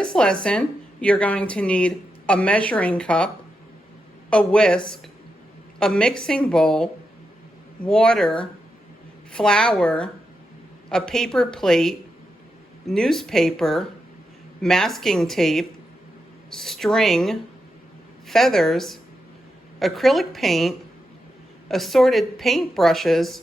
this lesson, you're going to need a measuring cup, a whisk, a mixing bowl, water, flour, a paper plate, newspaper, masking tape, string, feathers, acrylic paint, assorted paint brushes,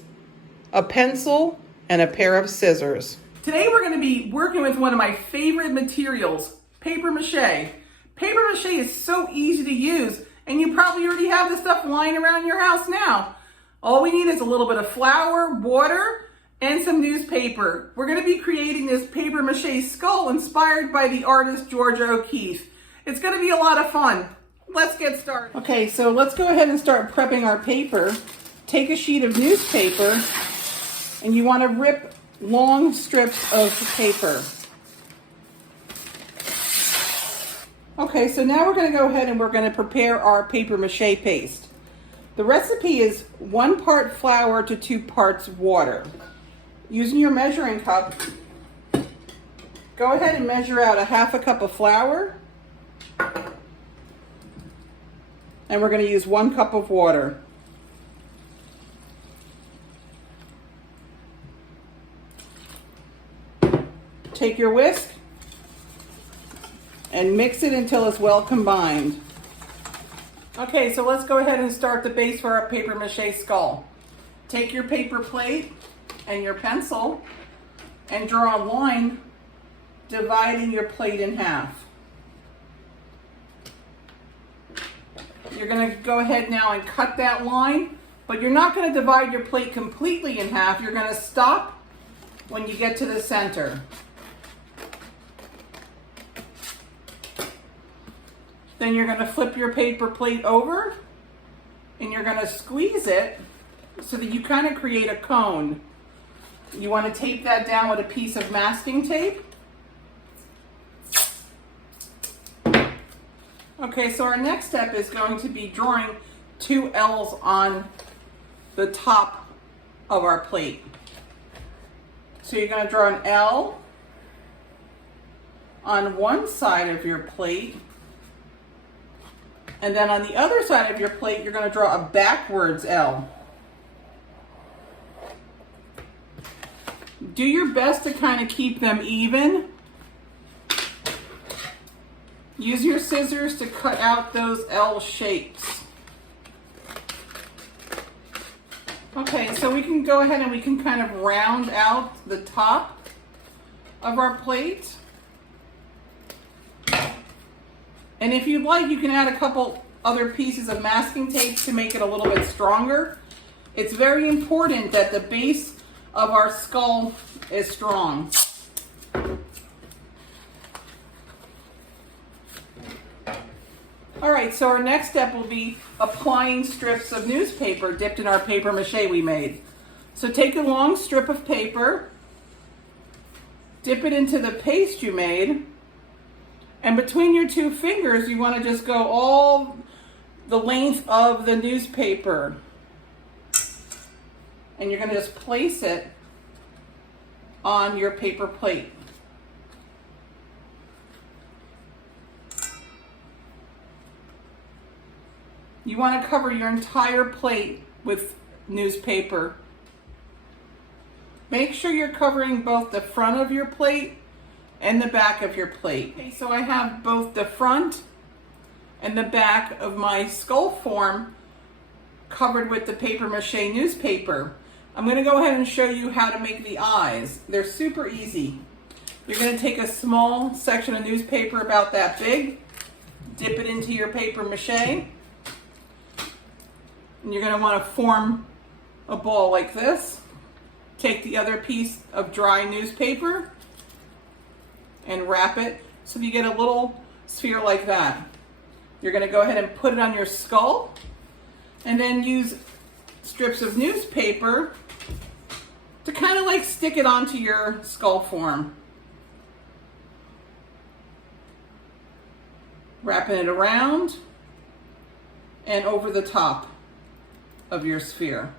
a pencil, and a pair of scissors. Today we're going to be working with one of my favorite materials, paper mache. Paper mache is so easy to use, and you probably already have this stuff lying around your house now. All we need is a little bit of flour, water, and some newspaper. We're going to be creating this paper mache skull inspired by the artist Georgia O'Keeffe. It's going to be a lot of fun. Let's get started. Okay, so let's go ahead and start prepping our paper. Take a sheet of newspaper, and you want to rip long strips of paper. Okay, so now we're going to go ahead and we're going to prepare our paper mache paste. The recipe is 1 part flour to 2 parts water. Using your measuring cup, go ahead and measure out 1/2 cup of flour, and we're going to use 1 cup of water. Take your whisk and mix it until it's well combined. Okay, so let's go ahead and start the base for our paper mache skull. Take your paper plate and your pencil and draw a line dividing your plate in half. You're going to go ahead now and cut that line, but you're not going to divide your plate completely in half. You're going to stop when you get to the center. Then you're going to flip your paper plate over and you're going to squeeze it so that you kind of create a cone. You want to tape that down with a piece of masking tape. Okay, so our next step is going to be drawing 2 L's on the top of our plate. So you're going to draw an L on one side of your plate, and then on the other side of your plate, you're going to draw a backwards L. Do your best to kind of keep them even. Use your scissors to cut out those L shapes. Okay, so we can go ahead and we can kind of round out the top of our plate. And if you'd like, you can add a couple other pieces of masking tape to make it a little bit stronger. It's very important that the base of our skull is strong. All right, so our next step will be applying strips of newspaper dipped in our paper mache we made. So take a long strip of paper, dip it into the paste you made, and between your 2 fingers, you want to just go all the length of the newspaper. And you're going to just place it on your paper plate. You want to cover your entire plate with newspaper. Make sure you're covering both the front of your plate and the back of your plate. Okay, so I have both the front and the back of my skull form covered with the paper mache newspaper. I'm going to go ahead and show you how to make the eyes. They're super easy. You're going to take a small section of newspaper about that big, dip it into your paper mache, and you're going to want to form a ball like this. Take the other piece of dry newspaper and wrap it so you get a little sphere like that. You're going to go ahead and put it on your skull and then use strips of newspaper to kind of like stick it onto your skull form. Wrapping it around and over the top of your sphere.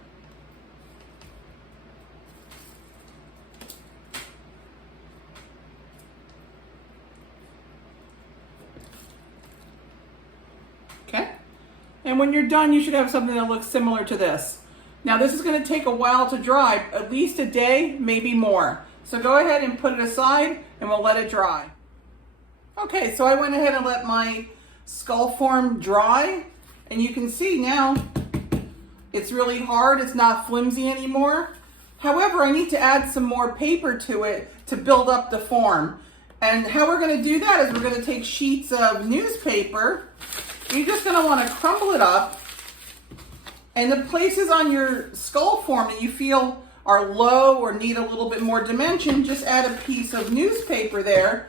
And when you're done, you should have something that looks similar to this. Now this is going to take a while to dry, at least a day, maybe more. So go ahead and put it aside and we'll let it dry. Okay, so I went ahead and let my skull form dry, and you can see now it's really hard, it's not flimsy anymore. However, I need to add some more paper to it to build up the form. And how we're going to do that is we're going to take sheets of newspaper. You're just going to want to crumble it up. And the places on your skull form that you feel are low or need a little bit more dimension, just add a piece of newspaper there.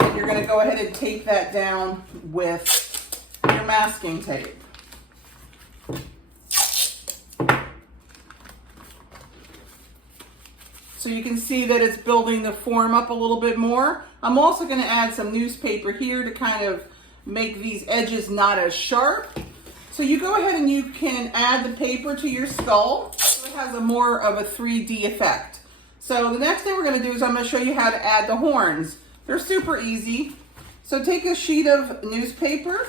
And you're going to go ahead and tape that down with your masking tape. So you can see that it's building the form up a little bit more. I'm also going to add some newspaper here to kind of make these edges not as sharp. So you go ahead and you can add the paper to your skull so it has a more of a 3D effect. So the next thing we're going to do is I'm going to show you how to add the horns. They're super easy. So take a sheet of newspaper.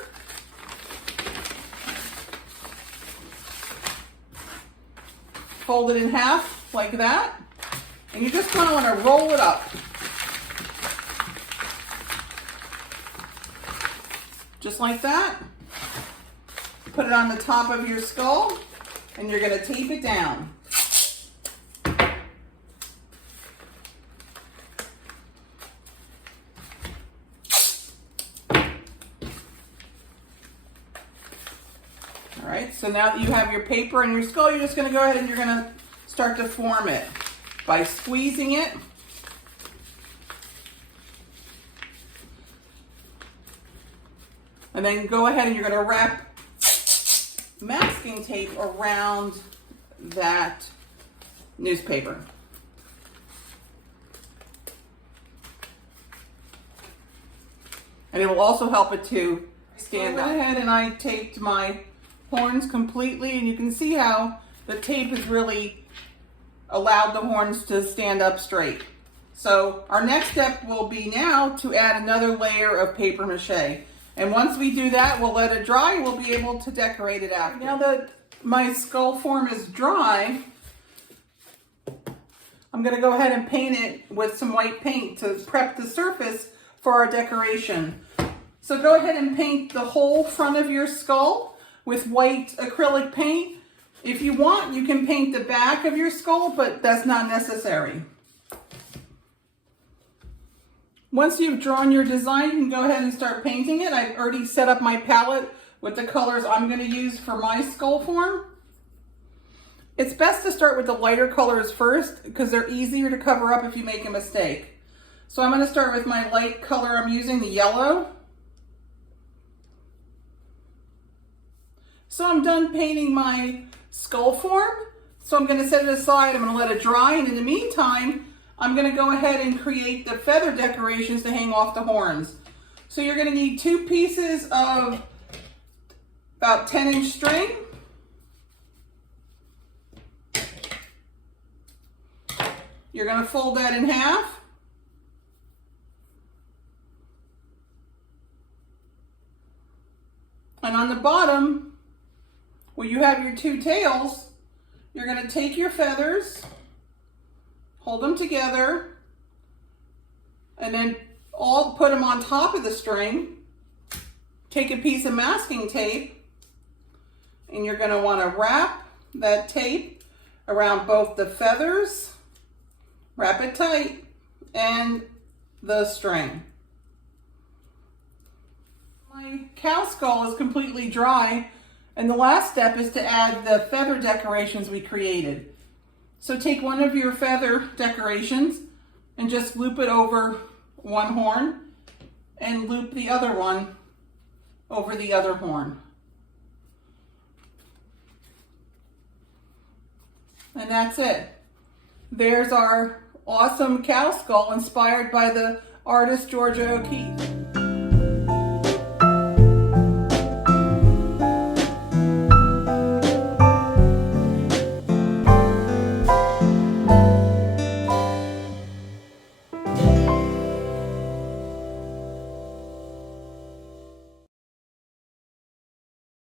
Fold it in half like that. And you just kind of want to roll it up. Just like that. Put it on the top of your skull, and you're going to tape it down. All right, so now that you have your paper and your skull, you're just going to go ahead and you're going to start to form it by squeezing it. And then go ahead and you're going to wrap masking tape around that newspaper. And it will also help it to stand up. I went ahead and I taped my horns completely, and you can see how the tape has really allowed the horns to stand up straight. So our next step will be now to add another layer of paper mache. And once we do that, we'll let it dry and we'll be able to decorate it after. Now that my skull form is dry, I'm going to go ahead and paint it with some white paint to prep the surface for our decoration. So go ahead and paint the whole front of your skull with white acrylic paint. If you want, you can paint the back of your skull, but that's not necessary. Once you've drawn your design, you can go ahead and start painting it. I've already set up my palette with the colors I'm going to use for my skull form. It's best to start with the lighter colors first because they're easier to cover up if you make a mistake. So I'm going to start with my light color I'm using, the yellow. So I'm done painting my skull form. So I'm going to set it aside. I'm going to let it dry. And in the meantime, I'm going to go ahead and create the feather decorations to hang off the horns. So you're going to need 2 pieces of about 10-inch string. You're going to fold that in half. And on the bottom, where you have your 2 tails, you're going to take your feathers, hold them together, and then all put them on top of the string. Take a piece of masking tape, and you're going to want to wrap that tape around both the feathers, wrap it tight, and the string. My cow skull is completely dry, and the last step is to add the feather decorations we created. So take one of your feather decorations and just loop it over one horn and loop the other one over the other horn. And that's it. There's our awesome cow skull inspired by the artist Georgia O'Keeffe.